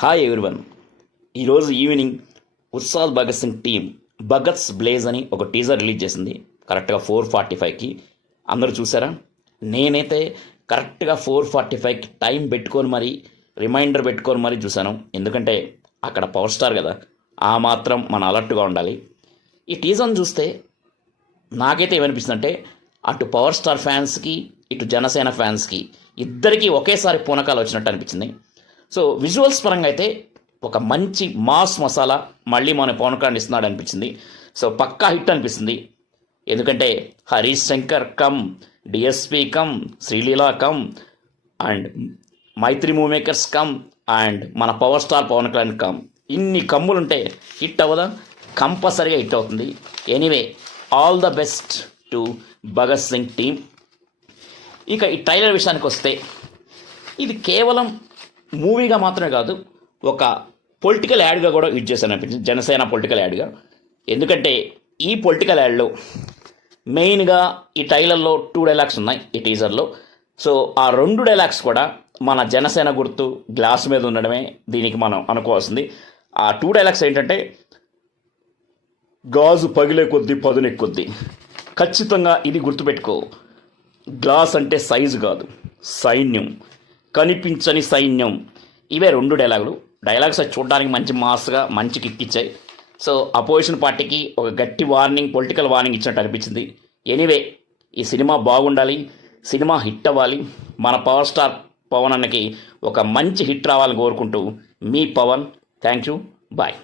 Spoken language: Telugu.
Hi everyone. ఈరోజు evening Ustaad Bhagat Singh team Bhagat's blaze అని ఒక టీజర్ రిలీజ్ చేసింది కరెక్ట్గా 4:45కి. అందరూ చూసారా? నేనైతే కరెక్ట్గా 4:45కి టైం పెట్టుకొని మరి రిమైండర్ పెట్టుకొని మరీ చూశాను. ఎందుకంటే అక్కడ పవర్ స్టార్ కదా, ఆ మాత్రం మన అలర్ట్గా ఉండాలి. ఈ టీజర్ని చూస్తే నాకైతే ఏమనిపిస్తుందంటే అటు పవర్ స్టార్ ఫ్యాన్స్కి ఇటు జనసేన ఫ్యాన్స్కి ఇద్దరికీ ఒకేసారి పూనకాలు వచ్చినట్టు అనిపించింది. సో విజువల్స్ పరంగా అయితే ఒక మంచి మాస్ మసాలా మళ్ళీ మన పవన్ కళ్యాణ్ ఇస్తున్నాడు అనిపించింది. సో పక్కా హిట్ అనిపిస్తుంది. ఎందుకంటే Harish Shankar come, DSP come, Sreeleela come and Mythri movie makers come and మన power star Pawan Kalyan come. ఇన్ని కమ్ములుంటే హిట్ అవ్వదా? కంపల్సరీగా హిట్ అవుతుంది. Anyway, all the best to Bhagat Singh team. ఇక ఈ ట్రైలర్ విషయానికి వస్తే ఇది కేవలం మూవీగా మాత్రమే కాదు, ఒక పొలిటికల్ యాడ్గా కూడా యూజ్ చేశాను అనిపించింది, జనసేన పొలిటికల్ యాడ్గా. ఎందుకంటే ఈ పొలిటికల్ యాడ్లో మెయిన్గా ఈ ట్రైలర్లో 2 డైలాగ్స్ ఉన్నాయి ఈ టీజర్లో. సో ఆ 2 డైలాగ్స్ కూడా మన జనసేన గుర్తు గ్లాస్ మీద ఉండడమే దీనికి మనం అనుకోవాల్సింది. ఆ 2 డైలాగ్స్ ఏంటంటే, గాజు పగిలే కొద్దీ పదునెక్కొద్ది, ఖచ్చితంగా ఇది గుర్తుపెట్టుకో, గ్లాస్ అంటే సైజు కాదు సైన్యం, కనిపించని సైన్యం. ఇవే 2 డైలాగ్స్ చూడడానికి మంచి మాస్గా మంచి కిక్ ఇచ్చాయి. సో అపోజిషన్ పార్టీకి ఒక గట్టి వార్నింగ్, పొలిటికల్ వార్నింగ్ ఇచ్చినట్టు అనిపించింది. ఎనీవే, ఈ సినిమా బాగుండాలి, సినిమా హిట్ అవ్వాలి, మన పవర్ స్టార్ పవన్ అన్నకి ఒక మంచి హిట్ రావాలని కోరుకుంటూ మీ పవన్. Thank you, bye.